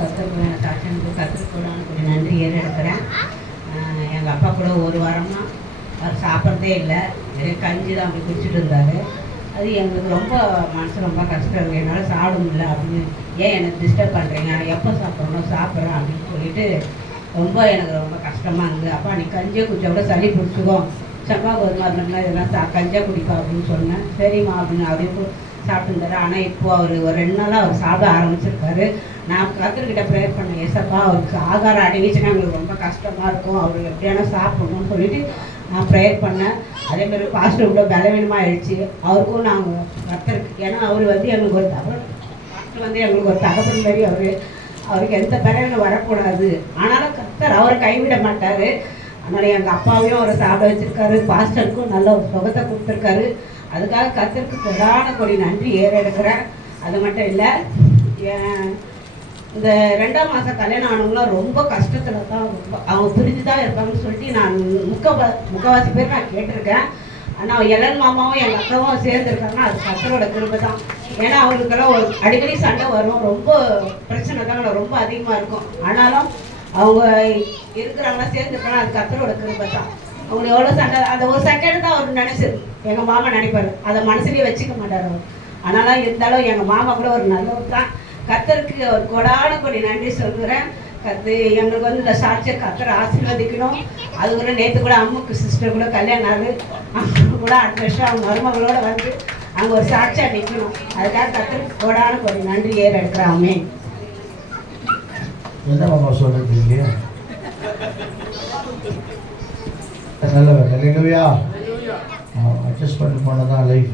கற்றுக்குவேன் சாட்சியனுக்கு கற்றுக்கூடான்னு கொஞ்சம் நன்றி ஏறெடுக்கிறேன். எங்கள் அப்பா கூட ஒரு வாரமாக அவர் சாப்பிட்றதே இல்லை, வெறும் கஞ்சி தான் அப்படி குடிச்சிட்டு இருந்தார். அது எங்களுக்கு ரொம்ப மனசு ரொம்ப கஷ்டம் இருக்குது, என்னால் சாப்பிட முடியல அப்படின்னு, ஏன் எனக்கு டிஸ்டர்ப் பண்ணுறீங்க, எப்போ சாப்பிட்றோம் சாப்பிட்றேன் அப்படின்னு சொல்லிட்டு ரொம்ப எனக்கு ரொம்ப கஷ்டமாக இருந்தது. அப்பா நீ கஞ்சியை குடிச்சா கூட சளி பிடிச்சிக்கோ, செவ்வா கோதுமை அதுலாம் இதெல்லாம் கஞ்சியாக குடிப்பா அப்படின்னு சொன்னேன். சரிம்மா அப்படின்னு அதையும் சாப்பிட்டுருந்தாரு. ஆனால் இப்போது அவர் ஒரு 2 நாளாக அவர் சாப்பிட ஆரம்பிச்சிருக்காரு. நான் கர்த்தர்கிட்ட ப்ரேயர் பண்ணேன், ஏசப்பா அவருக்கு ஆகாரம் அடங்கிச்சுன்னா எங்களுக்கு ரொம்ப கஷ்டமாக இருக்கும், அவர் எப்படியான சாப்பிடணும்னு சொல்லிட்டு நான் ப்ரேயர் பண்ணேன். அதேமாதிரி பாஸ்டர் இவ்வளோ பலவீனமாக ஆயிடுச்சு, அவருக்கும் நாங்கள் கர்த்தருக்கு, ஏன்னா அவர் வந்து எங்களுக்கு ஒரு பாஸ்டர் வந்து எங்களுக்கு ஒரு தகப்பன் மாதிரி, அவருக்கு எந்த பலவீனம் வரக்கூடாது. ஆனாலும் கர்த்தர் அவரை கைவிட மாட்டார். அதனால் எங்கள் அப்பாவையும் அவரை சாப்பிட வச்சுருக்காரு, பாஸ்டருக்கும் நல்ல ஒரு சுகத்தை கொடுத்துருக்காரு. அதுக்காக கர்த்தருக்கு கொடான கொடி நன்றி ஏறெடுக்கிறேன். அது மட்டும் இல்லை, இந்த 2ஆம் மாதம் கல்யாணம் ஆனவங்களாம் ரொம்ப கஷ்டத்தில் தான், ரொம்ப அவங்க பிரிஞ்சு தான் இருப்பாங்கன்னு சொல்லிட்டு நான் முக்கால்வாசி பேர் நான் கேட்டிருக்கேன். ஆனால் எல்லன் மாமாவும் எங்கள் அக்காவும் சேர்ந்துருக்காங்கன்னா அது கர்த்தரோட கிருபை தான். ஏன்னா அவங்களுக்கெல்லாம் ஒரு அடிக்கடி சண்டை வரும், ரொம்ப பிரச்சனை தாங்க ரொம்ப அதிகமாக இருக்கும். ஆனாலும் அவங்க இருக்கிறாங்களா சேர்ந்துருக்காங்கன்னா அது கர்த்தரோட கிருபை தான். அவங்களுக்கு எவ்வளோ சண்டை, அந்த ஒரு செகண்ட் தான் அவர் நினைச்சது, எங்கள் மாமா நினைப்பார், அதை மனசுலேயே வச்சுக்க மாட்டார் அவர். ஆனாலும் இருந்தாலும் எங்கள் மாமா கூட ஒரு நல்லவர் தான். கர்த்தருக்கு ஒரு கொடான கொடி நன்றி சொல்கிறேன். எங்களுக்கு வந்து இந்த சாட்சியை கர்த்தரை ஆசீர்வதிக்கணும். அது கூட நேற்று கூட அம்முக்கு சிஸ்டர் கூட கல்யாணம் ஆகுது, அவங்க கூட அடுத்த வருஷம் அவங்க மருமகளோட வந்து அங்கே ஒரு சாட்சியாக நிற்கணும். அதுக்காக கர்த்தருக்கு கொடான கொடி நன்றி ஏறெடுக்கிறேன். ஆமென். என்ன மாமா சொல்றீங்க? நல்லவர், அல்லேலூயா. அட்ஜஸ்ட் பண்ணி போனதான் லைஃப்.